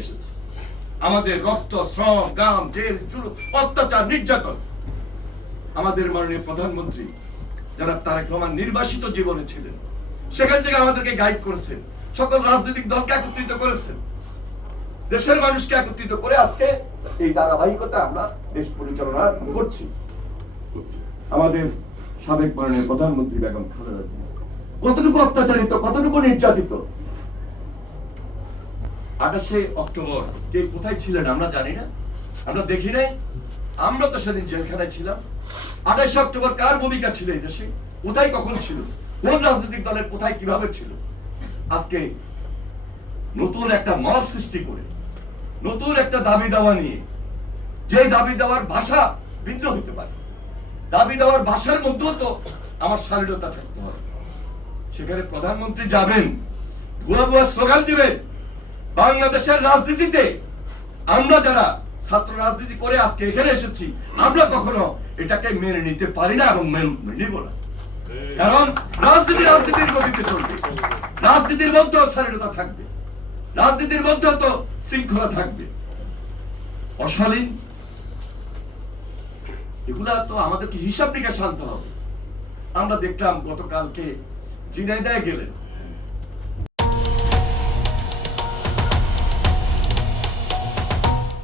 এসেছে আমাদের রক্ত শ্রম গাম জেল জুলুম অত্যাচার নির্যাতন আমাদের মাননীয় প্রধানমন্ত্রী যারা তারেক রহমান নির্বাসিত জীবনে ছিলেন সেখান থেকে আমাদেরকে গাইড করেছেন, সকল রাজনৈতিক দলকে একত্রিত করেছেন, দেশের মানুষকে একত্রিত করে আজকে এই ধারাবাহিকতা আমরা দেশ পরিচালনা করছি। আমাদের সাবেক মাননীয় প্রধানমন্ত্রী বেগম খালেদা জিয়া কতটুকু অত্যাচারিত, কতটুকু নির্যাতিত। 28শে অক্টোবর কে কোথায় ছিলেন আমরা জানি না, আমরা দেখি নাই, আমরা তো সেদিন জেলখানায় ছিলাম। 28শে অক্টোবর কার ভূমিকা ছিল এই দেশে, কোথায় কখন ছিল, কোন রাজনৈতিক দলের কোথায় কিভাবে ছিল। আজকে নতুন একটা মব সৃষ্টি করে নতুন একটা দাবি দাওয়া নিয়ে, যে দাবি দেওয়ার ভাষা ভিন্ন হতে পারে, দাবি দেওয়ার ভাষার মধ্যেও তো আমার শালীনতা থাকতে হবে। সেখানে প্রধানমন্ত্রী যাবেন, ভুয়া ভুয়া স্লোগান দিবেন। বাংলাদেশের রাজনীতিতে আমরা যারা ছাত্র রাজনীতি করে আজকে এখানে এসেছি, আমরা কখনো এটাকে মেনে নিতে পারি না এবং নিব না। কারণ রাজনীতির গতিতে চলবে, রাজনীতির মধ্যেও শালীনতা থাকবে, রাজনীতির মধ্যেও তো শৃঙ্খলা থাকবে। অশালীন এগুলা তো আমাদেরকে হিসাব নিকাশ আনতে হবে। আমরা দেখলাম গতকালকে ঝিনাইদহে গেলেন,